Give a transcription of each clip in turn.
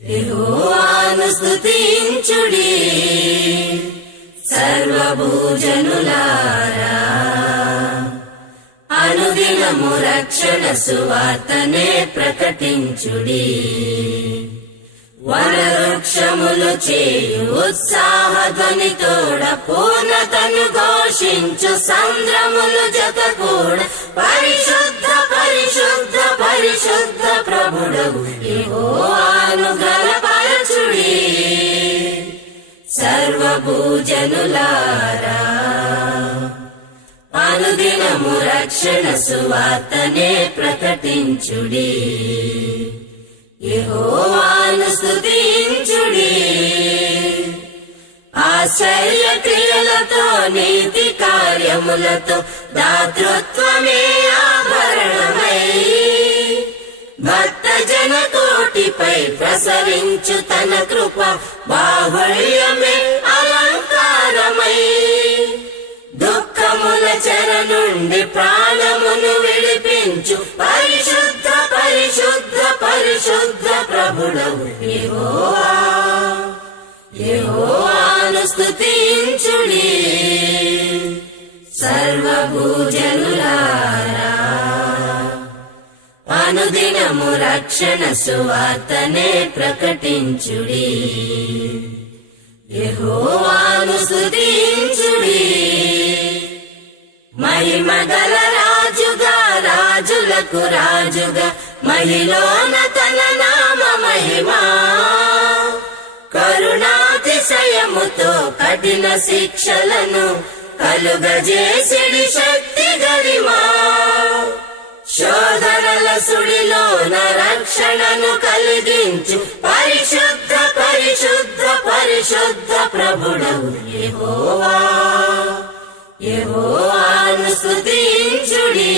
యెహోవాను స్తుతించుడి సర్వభూజనులారా. అనుదినము రక్షణ సువార్తనే ప్రకటించుడి. వరవృక్షములు చేయు ఉత్సాహ ధ్వనితోడ పూర్ణతను ఘోషించు సంద్రములు జత కూడా పరిశుద్ధ పరిశుద్ధ పరిశుద్ధ ప్రభుడవు సర్వభూజనులారా అనుదినము రక్షణ సువార్తనే ప్రకటించుడి. యెహోవాను స్తుతించుడి. ఆశ్చర్య క్రియలతో నీతి కార్యములతో దాతృత్వమే ఆభరణమై. భక్త జన కోటిపై ప్రసరించు తన కృప బాహుళ్య నుండి ప్రాణమును విడిపించు. పరిశుద్ధ పరిశుద్ధ పరిశుద్ధ ప్రభుడవు. యెహోవా యెహోవాను సర్వభూజనులారా అనుదినము రక్షణ సువార్తనే ప్రకటించుడి. యెహోవాను స్తుతించుడి. మహిమ గల రాజుగా రాజులకు రాజుగా మహిలోన తన నామ మహిమా. కరుణాతిశయముతో కఠిన శిక్షలను కలుగజేసిడి శక్తి గరిమా. శోధనల సుడిలోన రక్షణను కలిగించు పరిశుద్ధ పరిశుద్ధ పరిశుద్ధ ప్రభుడవు యెహోవా. యెహోవాను స్తుతించుడి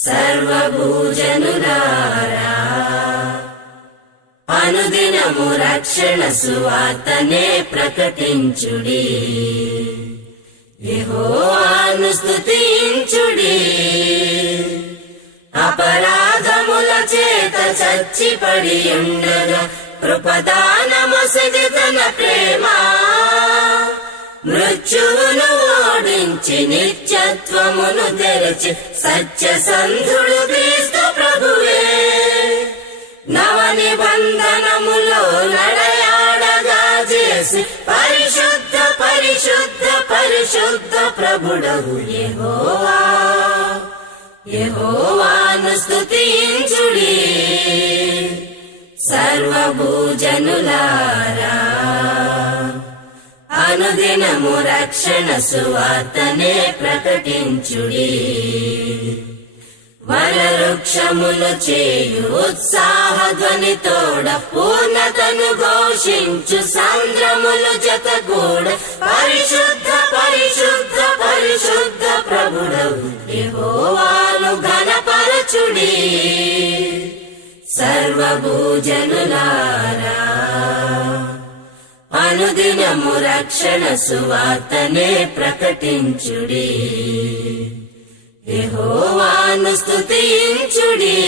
సర్వభూజనులారా. అనుదినము రక్షణ సువార్తనే ప్రకటించుడి. యెహోవాను స్తుతించుడి. అపరాధముల చేత చచ్చిపడి ఉండగా కృపదానమొసగి తన ప్రేమ. మృత్యువును ఓడించి నిత్యత్వమును తెరచి సత్య సంధుడు క్రీస్తు ప్రభువే. నవ నిబంధనములో నడయాడగా చేసి పరిశుద్ధ పరిశుద్ధ పరిశుద్ధ ప్రభుడవు యెహోవా. యెహోవాను స్తుతించుడి. సర్వభూజనులారా అనుదినము రక్షణ సువార్తనే ప్రకటించుడి. వనవృక్షములు చేయు ఉత్సాహ ధ్వనితోడ పూర్ణతను ఘోషించు సంద్రములు జత కూడ పరిశుద్ధ పరిశుద్ధ పరిశుద్ధ ప్రభుడవు యెహోవాను ఘనపరచుడి. సర్వభూజనులా అనుదినము రక్షణ సువార్తనే ప్రకటించుడి. యెహోవాను స్తుతించుడి.